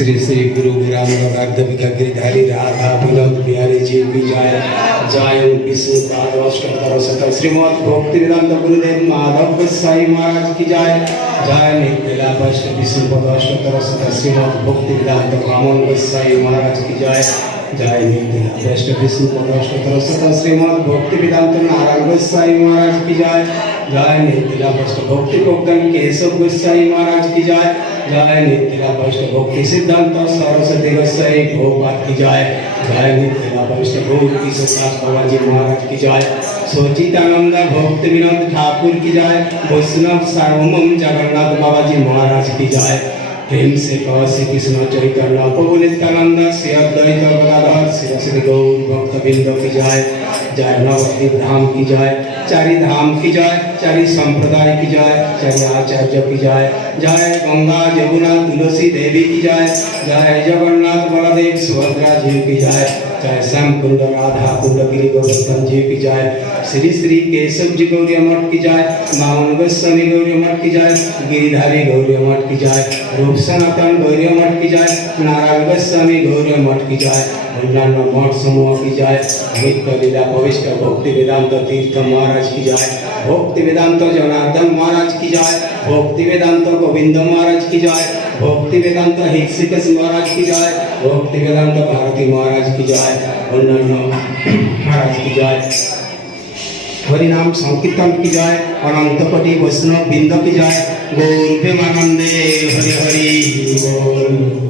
श्री श्री गुरु राम गिरिधारी राधा विनोद बिहारी जी की जय। जय विष्णु पाद अष्टोत्तर शतक श्रीमद् भक्ति वेदांत गुरुदेव माधव गोसाई महाराज की जय। जय नित्य वैष्णव विष्णु पद अष्टोत्तर शतक श्रीमद् भक्ति वेदांत वामन गोसाई महाराज की जय। जय नित्य वैष्णव विष्णु पद अष्टोत्तर शतक श्रीमद् भक्ति वेदांत नारायण गोसाई महाराज की जय। जय नित्य वैष्णव भक्ति कोकण केशव गोसाई महाराज की जय। जय नित्य वैष्णव भक्ति सिद्धांत सरस्वती गोसाई भोपाल की जय। जय नित्य वैष्णव भक्ति सुदास बाबाजी महाराज की जय। सचिदानंद भक्ति विनोद ठाकुर की जय। वैष्णव सार्वभौम जगन्नाथ बाबाजी महाराज की जय। प्रेम से कह श्री कृष्ण चैतन्य प्रभु नित्यानंद श्री अद्वैत गदाधर श्री श्री गौर भक्तवृंद की जय। जय नवद्वीप धाम की जय। चारि धाम की जय। चारि संप्रदाय की जय। चारि आचार्य की जय। जय गंगा यमुना तुलसी देवी की जय। जय जगन्नाथ बलदेव सुभद्रा जी की जय। जय श्याम कुंड राधा कुंड गिरी गोवर्धन जी की जय। श्री श्री केशव जी गौरी मठ की जय। माउन गोस्वामी गौरी मठ की जय। गिरिधारी गौरी मठ की जय। रूप सनातन गौरी मठ की जय। नारायण गोस्वामी गौरी मठ की जय। अन्यान्य मठ समूह की जय। नित्य लीला भविष्ठ भक्ति वेदांत तीर्थ महाराज की जय। भक्ति वेदांत जनार्दन महाराज की जय। भक्ति वेदांत गोविंद महाराज की जय। भक्ति वेदांत ऋषिकेश महाराज की जय। भक्ति वेदांत भारती महाराज की जय। अन्यान्य महाराज की जय। हरिनाम संकीर्तन की जय। अनंत कोटि वैष्णव बिंद की जय। गौर प्रेमानंदे हरि हरि बोल।